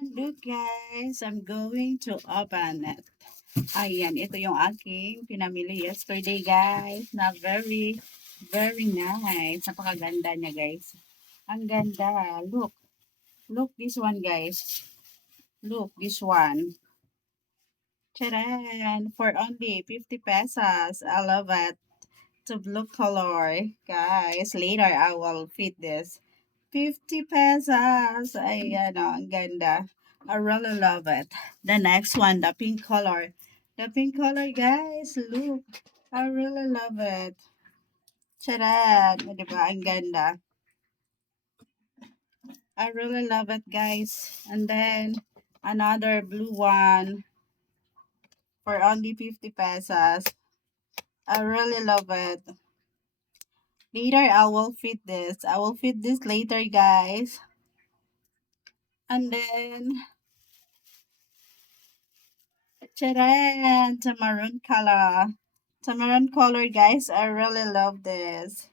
Look guys, I'm going to open it. Ayan, ito yung aking pinamili yesterday guys. Na very, very nice. Napakaganda niya guys. Ang ganda. Look. Look this one guys. Look this one. Charan! For only 50 pesos. I love it. To blue color. Guys, later I will fit this. 50 pesos. Ayan o, ang ganda. I really love it. The next one, the pink color. The pink color, guys, look. I really love it. Charot. O, diba? Ang ganda. I really love it, guys. And then, another blue one for only 50 pesos. I really love it. Later, I will fit this. I will fit this later, guys. And then, charan! The maroon color. The maroon color, guys. I really love this.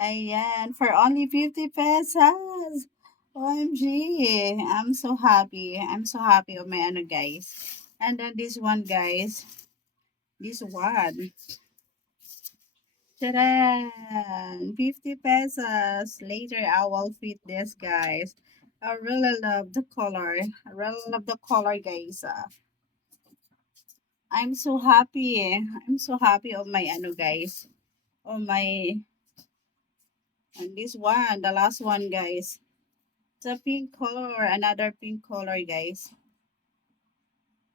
Ayan. For only 50 pesos. OMG. I'm so happy. I'm so happy of my ano, guys. And then this one, guys. This one. Charan! 50 pesos. Later, I will fit this, guys. I really love the color. I really love the color, guys. I'm so happy. I'm so happy of my ano, guys. Of my, and this one, the last one, guys. The pink color, another pink color, guys.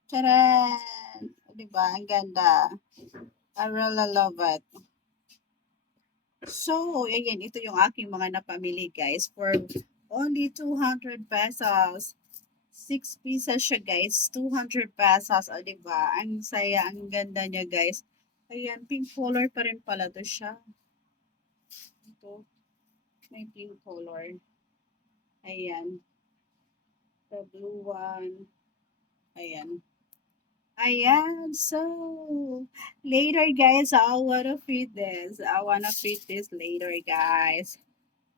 Charan! Diba? Ang ganda. I really love it. So, ayan, ito yung aking mga napamili, guys. For only 200 pesos. 6 pieces siya, guys. 200 pesos. O, diba? Ang saya, ang ganda niya, guys. Ayan, pink color pa rin pala to siya. Ito, may pink color. Ayan. The blue one. Ayan. Ayan. So, later guys, I wanna fit this. I wanna fit this later guys.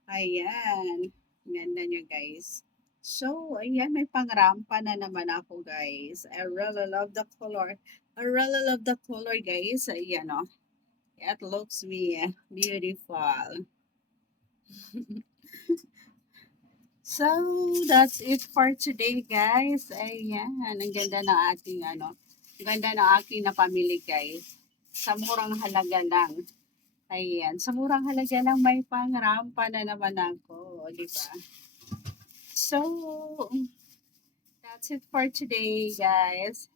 Ayan. Ganda nyo guys. So, ayan, may pangrampa na naman ako guys. I really love the color. I really love the color guys. Ayan o. Oh. It looks me beautiful. So, that's it for today, guys. Ayan, ang ganda ng ating ano, ang ganda ng aking napamili, guys. Sa murang halaga lang. Ayan, sa murang halaga lang may pangrampa na naman ako, di ba? So, that's it for today, guys.